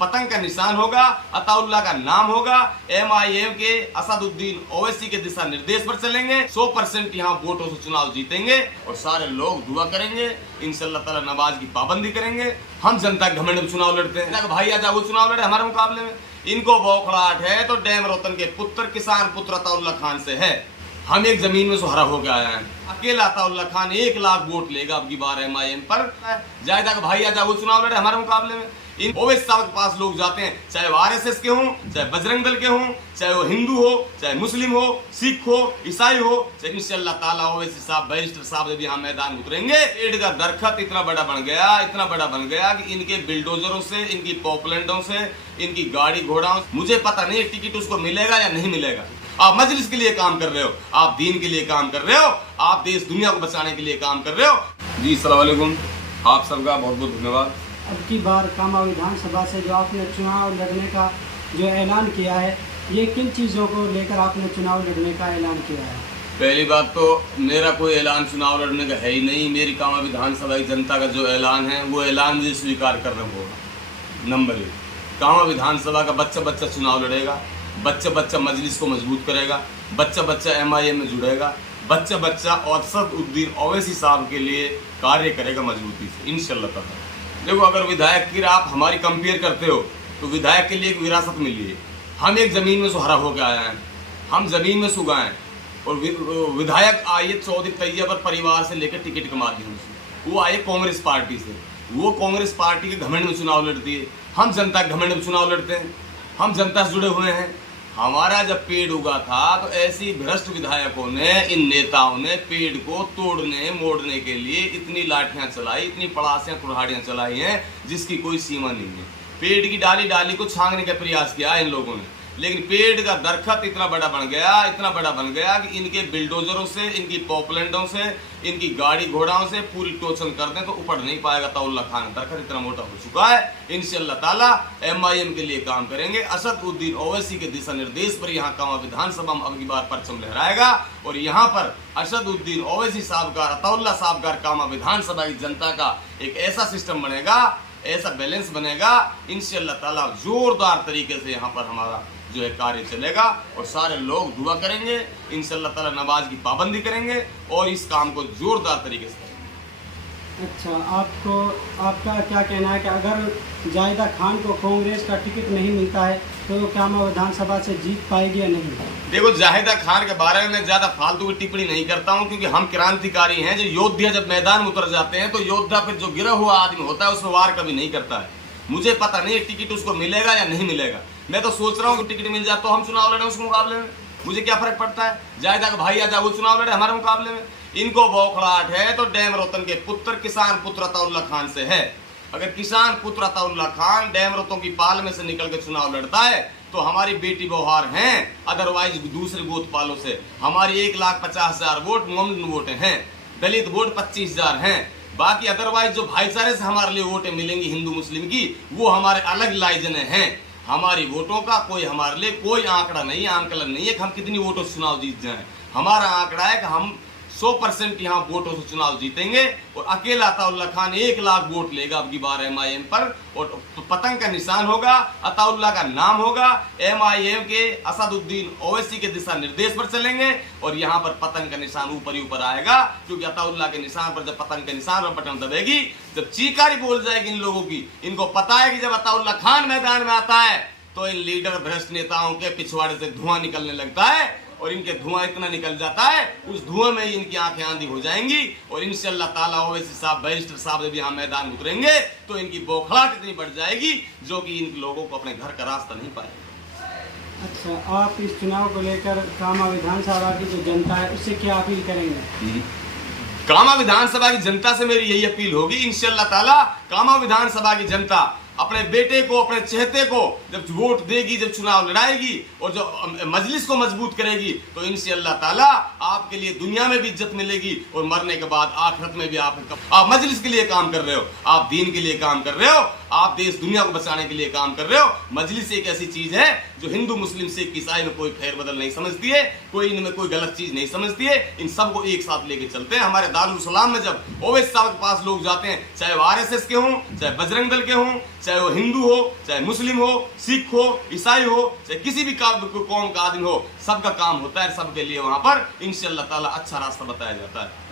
पतंग का निशान होगा, अताउल्लाह का नाम होगा, MIM के असदुद्दीन ओवैसी के दिशा निर्देश पर चलेंगे, 100% यहाँ वोटों से चुनाव जीतेंगे और सारे लोग दुआ करेंगे, इंशाअल्लाह ताला नमाज की पाबंदी करेंगे। हम जनता के घमंड में चुनाव लड़ते हैं, भाई आजा वो चुनाव लड़े हमारे मुकाबले में। इनको बौखलाहट है तो डैम रोतन के पुत्र किसान पुत्र अताउल्लाह खान से है। हम एक जमीन में सुहरा होकर आया है, अकेला अताउल्लाह खान 1 लाख वोट लेगा अब की बार MIM पर। जायदा का भाई आजा वो चुनाव लड़े हमारे मुकाबले में। इन ओवैसी साहब के पास लोग जाते हैं, चाहे वो RSS के हों, चाहे बजरंग दल के हों, चाहे वो हिंदू हो, चाहे मुस्लिम हो, सिख हो, ईसाई हो, चाहे इंशाअल्लाह ताला ओवैसी साहब बैरिस्टर साहब जब यहाँ मैदान उतरेंगे। पेड़ का दरख्त इतना बड़ा बन गया, इतना बड़ा बन गया कि इनके बिल्डोजरों से, इनकी पॉपुलेंटों से, इनकी गाड़ी घोड़ाओं से, मुझे पता नहीं टिकट उसको मिलेगा या नहीं मिलेगा। आप मजलिस के लिए काम कर रहे हो, आप दीन के लिए काम कर रहे हो, आप देश दुनिया को बचाने के लिए काम कर रहे हो। जी अस्सलाम वालेकुम, आप सबका बहुत बहुत धन्यवाद। अब की बार कामा विधानसभा से जो आपने चुनाव लड़ने का जो ऐलान किया है, ये किन चीज़ों को लेकर आपने चुनाव लड़ने का ऐलान किया है? पहली बात तो मेरा कोई ऐलान चुनाव लड़ने का है ही नहीं। मेरी कामा विधानसभा की जनता का जो ऐलान है वो ऐलान मुझे स्वीकार करना होगा। नंबर 1, कामा विधानसभा का बच्चा बच्चा चुनाव लड़ेगा, बच्चा बच्चा मजलिस को मजबूत करेगा, बच्चा बच्चा MIM में जुड़ेगा, बच्चा बच्चा असदुद्दीन ओवैसी साहब के लिए कार्य करेगा मजबूती से इंशाअल्लाह ताला। देखो, अगर विधायक की आप हमारी कंपेयर करते हो तो विधायक के लिए एक विरासत मिली है। हम एक ज़मीन में सुहरा होकर आया हैं, हम ज़मीन में सुगाए हैं और विधायक आए चौधरी तैयब परिवार से लेकर टिकट के माध्यम से। वो आए कांग्रेस पार्टी से, वो कांग्रेस पार्टी के घमंड में चुनाव लड़ती है। हम जनता के घमंड में चुनाव लड़ते हैं, हम जनता से जुड़े हुए हैं। हमारा जब पेड़ उगा था तो ऐसी भ्रष्ट विधायकों ने, इन नेताओं ने पेड़ को तोड़ने मोड़ने के लिए इतनी लाठियां चलाई, इतनी पड़ासियां कुल्हाड़ियां चलाई हैं जिसकी कोई सीमा नहीं है। पेड़ की डाली डाली को छांगने का प्रयास किया इन लोगों ने, लेकिन पेड़ का दरख्त इतना बड़ा बन गया, इतना बड़ा बन गया कि इनके बिल्डोजरों से, इनकी पॉपुलेंटों से, इनकी गाड़ी घोड़ाओं से पूरी टोचन कर दें तो उपड़ नहीं पाएगा अताउल्लाह खान। दरख्त इतना मोटा हो चुका है। इंशाअल्लाह ताला MIM के लिए काम करेंगे। असदुद्दीन ओवैसी के दिशा निर्देश पर यहाँ कामा विधानसभा में अब की बार परचम लहराएगा और यहाँ पर असदुद्दीन ओवैसी साहब का, अताउल्लाह साहब का कामा विधानसभा की जनता का एक ऐसा सिस्टम बनेगा, ऐसा बैलेंस बनेगा इंशाअल्लाह ताला। जोरदार तरीके से यहाँ पर हमारा जो है कार्य चलेगा और सारे लोग दुआ करेंगे, इंशाअल्लाह ताला नमाज की पाबंदी करेंगे और इस काम को जोरदार तरीके से करेंगे। अच्छा, आपका क्या कहना है कि अगर जाहिदा खान को कांग्रेस का टिकट नहीं मिलता है तो कामा विधानसभा से जीत पाएगी या नहीं? देखो, जाहिदा खान के बारे में ज्यादा फालतू की टिप्पणी नहीं करता हूं, क्योंकि हम क्रांतिकारी हैं। जो योद्धा जब मैदान में उतर जाते हैं तो योद्धा फिर जो गिरा हुआ आदमी होता है उसमें वार कभी नहीं करता है। मुझे पता नहीं टिकट उसको मिलेगा या नहीं मिलेगा। मैं तो सोच रहा हूँ कि टिकट मिल जाए तो हम चुनाव लड़े उसके मुकाबले में, मुझे क्या फर्क पड़ता है। जायदा का भाई आजा वो चुनाव लड़े हमारे मुकाबले में। इनको बौखलाहट है तो डैम रोतन के पुत्र किसान पुत्र अताउल्लाह खान से है। अगर किसान पुत्र अताउल्लाह खान डैम रोतों की पाल में से निकल के चुनाव लड़ता है तो हमारी बेटी बौहार हैं, अदरवाइज दूसरे गोत पालों से हमारी 1,50,000 वोट मोमिन वोट हैं, दलित वोट 25,000 हैं। बाकी अदरवाइज जो भाईचारे से हमारे लिए वोटें मिलेंगी हिंदू मुस्लिम की, वो हमारे अलग लाइजने हैं। हमारी वोटों का कोई हमारे लिए कोई आंकड़ा नहीं है, आंकलन नहीं है कि हम कितनी वोटों से चुनाव जीत जाएं। हमारा आंकड़ा है कि हम 100% यहाँ वोटों से चुनाव जीतेंगे और अकेला अताउल्लाह खान 1 लाख वोट लेगा अब की बार MIM पर और पतंग का निशान होगा, अताउल्लाह का नाम होगा, MIM के असदुद्दीन ओवैसी के दिशा निर्देश पर चलेंगे और यहाँ पर पतंग का निशान ऊपर ही ऊपर आएगा। क्योंकि अताउल्लाह के निशान पर जब पतंग के निशान पर बटन दबेगी, जब चीकारी बोल जाएगी इन लोगों की, इनको पता है कि जब अताउल्लाह खान मैदान में आता है तो इन लीडर भ्रष्ट नेताओं के पिछवाड़े से धुआं निकलने लगता है और इनके धुआं इतना निकल जाता है, उस धुआं में ही इनकी आंखें आंधी हो जाएंगी और इंशाअल्लाह ताला ओवैसी साहब बैरिस्टर साहब जब यहाँ मैदान उतरेंगे तो इनकी बौखलाहट इतनी बढ़ जाएगी जो कि इन लोगों को अपने घर का रास्ता नहीं पाएगा। अच्छा, आप इस चुनाव को लेकर कामा विधानसभा की जो जनता है उससे क्या अपील करेंगे? कामा विधानसभा की जनता से मेरी यही अपील होगी, इंशाअल्लाह ताला कामा विधानसभा की जनता अपने बेटे को, अपने चहेते को जब वोट देगी, जब चुनाव लड़ाएगी और जो मजलिस को मजबूत करेगी तो इंशाअल्लाह ताला आपके लिए दुनिया में भी इज्जत मिलेगी और मरने के बाद आखिरत में भी आप मजलिस के लिए काम कर रहे हो, आप दीन के लिए काम कर रहे हो, आप देश दुनिया को बचाने के लिए काम कर रहे हो। मजलिस एक ऐसी चीज है जो हिंदू मुस्लिम सिख ईसाई में कोई फेरबदल नहीं समझती है, कोई इनमें कोई गलत चीज नहीं समझती है, इन सबको एक साथ लेके चलते हैं। हमारे दारुल सलाम में जब ओवैसी साहब के पास लोग जाते हैं, चाहे वो आरएसएस के हों, चाहे बजरंग दल के हों, चाहे वो हिंदू हो, चाहे मुस्लिम हो, सिख हो, ईसाई हो, चाहे किसी भी कौम का आदमी हो, सबका काम होता है, सबके लिए वहां पर इंशाअल्लाह ताला अच्छा रास्ता बताया जाता है।